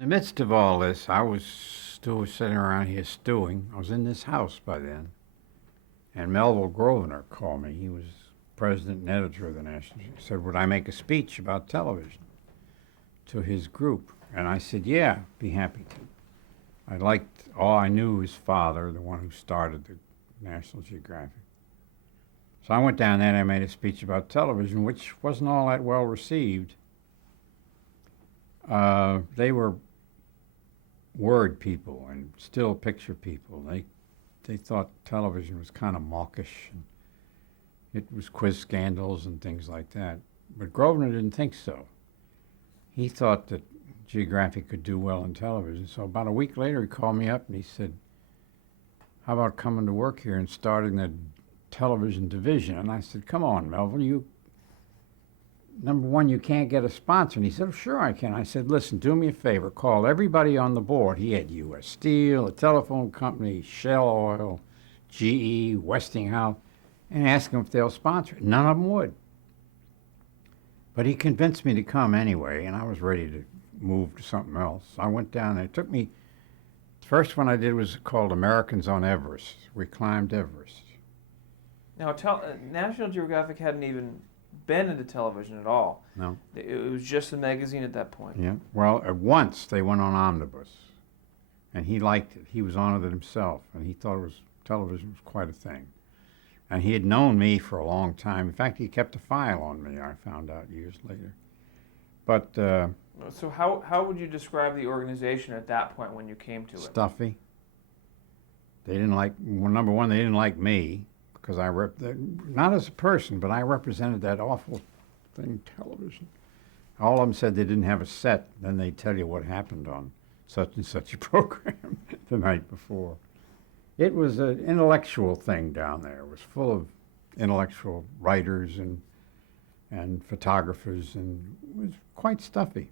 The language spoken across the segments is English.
In the midst of all this, I was still sitting around here stewing. I was in this house by then, and Melville Grosvenor called me. He was president and editor of the National. He said, "Would I make a speech about television to his group?" And I said, "Yeah, be happy to." I liked all I knew his father, the one who started the National Geographic. So I went down there and I made a speech about television, which wasn't all that well received. They were word people and still picture people. They thought television was kind of mawkish, and it was quiz scandals and things like that. But Grosvenor didn't think so. He thought that Geographic could do well in television. So about a week later, he called me up and he said, "How about coming to work here and starting the television division?" And I said, "Come on, Melville, number one, you can't get a sponsor." And he said, "Oh, sure I can." I said, "Listen, do me a favor, call everybody on the board." He had U.S. Steel, a telephone company, Shell Oil, GE, Westinghouse, and ask them if they'll sponsor it. None of them would. But he convinced me to come anyway, and I was ready to move to something else. I went down there. It took me, the first one I did was called Americans on Everest. We climbed Everest. Now, National Geographic hadn't even been into television at all. No. It was just a magazine at that point. Yeah. Well, at once they went on Omnibus, and he liked it. He was on it himself, and he thought television was quite a thing. And he had known me for a long time. In fact, he kept a file on me, I found out years later. But So how would you describe the organization at that point when you came to it? stuffy. They didn't like, well, number one, they didn't like me because not as a person, but I represented that awful thing, television. All of them said they didn't have a set. Then they'd tell you what happened on such and such a program the night before. It was an intellectual thing down there. It was full of intellectual writers and photographers, and it was quite stuffy.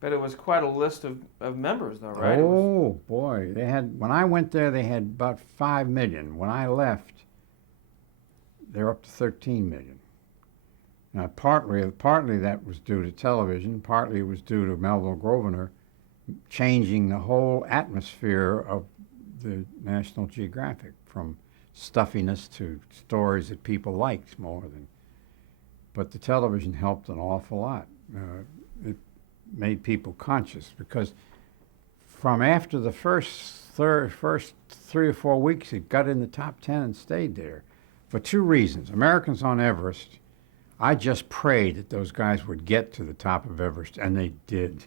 But it was quite a list of members, though, right? Oh, boy. When I went there, they had about 5 million. When I left, they're up to 13 million. Now, partly that was due to television, partly it was due to Melville Grosvenor changing the whole atmosphere of the National Geographic, from stuffiness to stories that people liked more than. But the television helped an awful lot. It made people conscious, because from after the first 3 or 4 weeks, it got in the top 10 and stayed there for two reasons. Americans on Everest, I just prayed that those guys would get to the top of Everest, and they did.